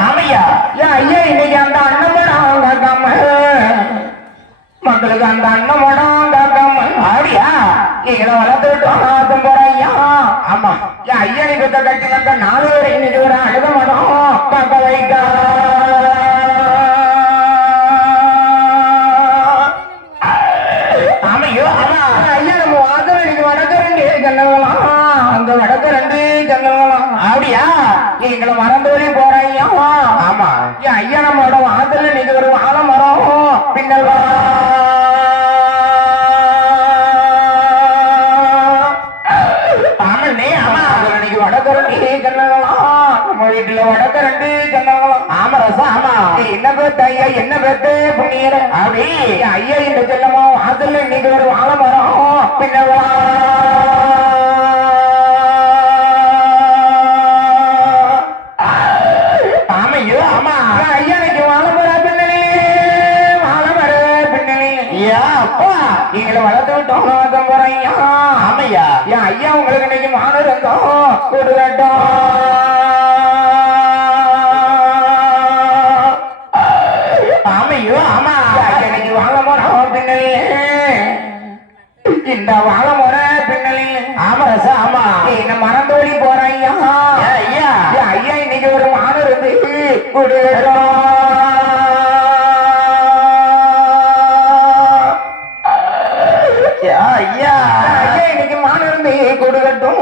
ஆமையா? ஐயா இன்னைக்கு அந்த அண்ணன் காக்காம மக்களுக்கு அந்த அண்ணன் காக்காம அப்படியா எங்களை வளர்த்துட்டோம் போற ஐயா. ஆமா. ஏன் ஐயா நீ கட்டி வந்த நாலு பேரை இன்னைக்கு எங்களை மறந்தோடி போற ஐயா ஆமா. ஏன் ஐயா நம்மளோட வாசல்ல இன்னைக்கு ஒரு வாழை மரம். பின்னல் என்ன பேத்து ஐயா என்ன பேத்து புண்ணியர? அப்படி. ஐயா இந்த செல்லமா வாசல்ல இன்னைக்கு ஒரு வாழை மரம். பின்னல் அப்பா நீங்களை வளர்த்து விட்டோம் வளர்த்தம் போறோம் ஐயா ஆமையா. ஏன் ஐயா உங்களுக்கு இன்னைக்கு மானம் இருந்தோம் கொடுக்கட்டும் ஆமையோ ஆமா. இன்னைக்கு வாழை பின்னலே இந்த வாழை மரம் பின்னலே ஆமா ரசம் ஆமா. என்ன மறந்தோடி போறேன் ஐயா? ஐயா? இன்னைக்கு ஒரு மானம் இருந்து கொடுக்கட்டும் குழந்தையை கொடுக்கட்டும்.